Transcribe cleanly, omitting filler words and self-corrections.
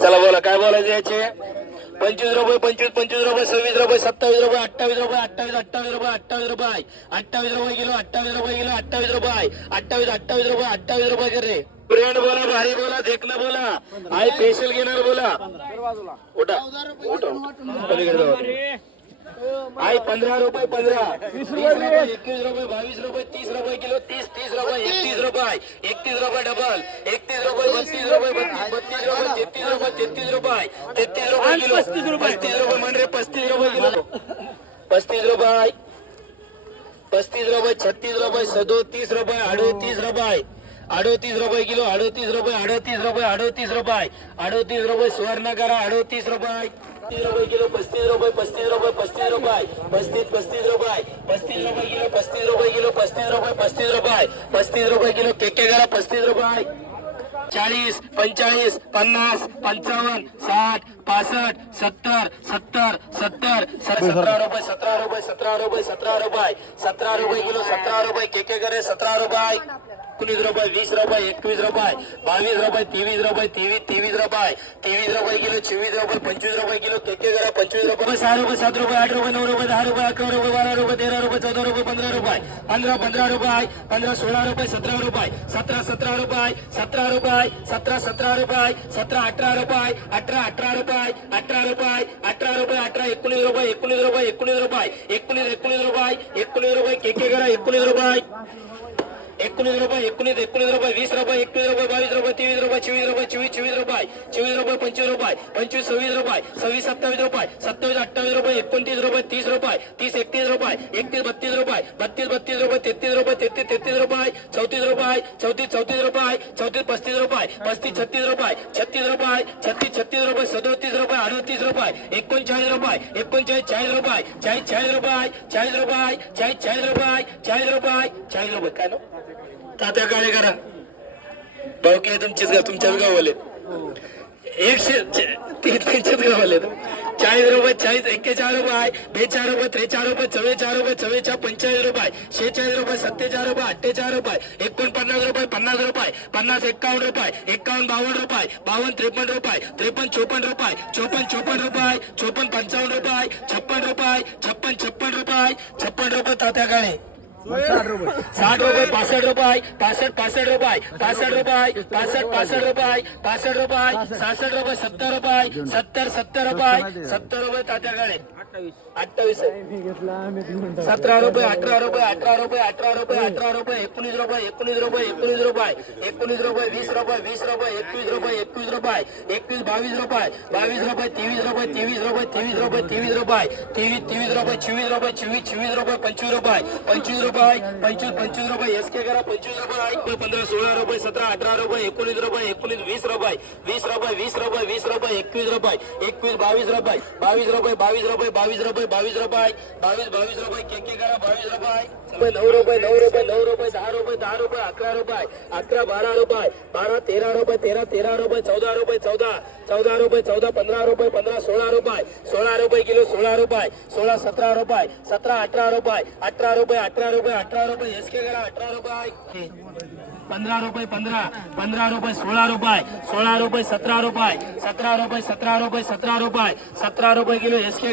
चला बोला काय बोलायचं याचे 25 रुपये 25 रुपये 26 रुपये 27 रुपये 28 रुपये 28 रुपये 28 रुपये 28 रुपये किलो 28 रुपये किलो 28 रुपये 28 रुपये 28 रुपये कर रे ब्रँड बोला भारी बोला देखणं बोला आई स्पेशल घेणार बोला उठा आई 15 रुपये 15 20 रुपये 21 रुपये 22 रुपये 30 रुपये किलो 30 रुपये 31 रुपये डबल 31 रुपये 32 रुपये 32 रुपये 33 रुपये 33 रुपये किलो 35 रुपये म्हण रे 35 रुपये किलो 35 रुपये 36 रुपये 37 रुपये 38 रुपये 38 रुपये किलो 38 रुपये सुवर्ण करा 38 रुपये 30 रुपये किलो 35 रुपये 35 रुपये 35 रुपये 35 रुपये 35 रुपये किलो 35 रुपये किलो 35 रुपये 35 रुपये किलो केके करा 35 रुपये 40 45 50 55 60 65 70 17 रुपये 17 रुपये किलो 17 रुपये केके करे 17 रुपये 19 रुपये 20 रुपये 21 रुपये 22 रुपये 23 रुपये 23 रुपये किलो 26 रुपये 25 रुपये किलो केके करा 25 रुपये 6 रुपये 7 रुपये 8 रुपये 9 रुपये 10 रुपये 11 रुपये 12 रुपये 13 रुपये 14 रुपये 15 रुपये 15 रुपये 15 16 रुपये 17 रुपये 17 रुपये 17 रुपये 17 रुपये 17 18 रुपये 18 रुपये 18 रुपये 18 रुपये 19 रुपये 19 रुपये केके करा 19 रुपये 19 रुपये 20 रुपये 21 रुपये 22 रुपये 23 रुपये 24 रुपये 24 रुपये 25 रुपये 26 रुपये 26 रुपये 27 रुपये 27 28 रुपये 29 रुपये 30 रुपये 30 31 रुपये 31 32 रुपये 32 रुपये 33 रुपये 33 रुपये 34 रुपये 34 रुपये 35 रुपये 36 रुपये 36 रुपये 36 रुपये 37 रुपये 38 रुपये 39 रुपये 40 रुपये 40 रुपये काय ना तात्या काळे करा भाऊ की तुमचेच तुमच्याच गावाले 100 गावाले 40 रुपये 41 रुपये 42 रुपये 43 रुपये 44 रुपये 44 45 रुपये 46 रुपये 47 रुपये 48 रुपये 49 रुपये 50 रुपये 50 51 रुपये 51 52 रुपये 52 53 रुपये 53 54 रुपये 54 रुपये 54 55 रुपये 56 रुपये तात्या काळे 60 रुपये 65 रुपये 65 रुपये 65 रुपये 65 रुपये 65 रुपये 66 रुपये 70 रुपये 70 रुपये तात्याकडे 28 17 रुपये 18 रुपये 18 रुपये 18 रुपये 18 रुपये 19 रुपये 19 रुपये 19 रुपये 19 रुपये 20 रुपये 20 रुपये 21 रुपये 21 रुपये 21 22 रुपये 22 रुपये 23 रुपये 23 रुपये 23 रुपये 23 रुपये 23 रुपये 24 रुपये 24 रुपये 25 रुपये 25 25 रुपये एसके करा 25 रुपये 15 16 रुपये 17 18 रुपये 19 रुपये 19 20 रुपये 20 रुपये 20 रुपये 20 रुपये 21 रुपये 21 22 रुपये 22 रुपये 22 रुपये 22 रुपये 22 रुपये 22 रुपये केके करा 22 रुपये 9 रुपये 9 रुपये 9 रुपये 10 रुपये 10 रुपये 11 रुपये 11 12 रुपये 12 13 रुपये 13 रुपये 14 रुपये 14 रुपये 14 15 रुपये 15 16 रुपये 16 रुपये किलो 16 रुपये 16 17 रुपये 17 18 रुपये 18 रुपये 18 रुपये एसके करा 18 रुपये 15 रुपये 15 रुपये 16 रुपये 16 रुपये 17 रुपये 17 रुपये 17 रुपये 17 रुपये 17 रुपये किलो एसके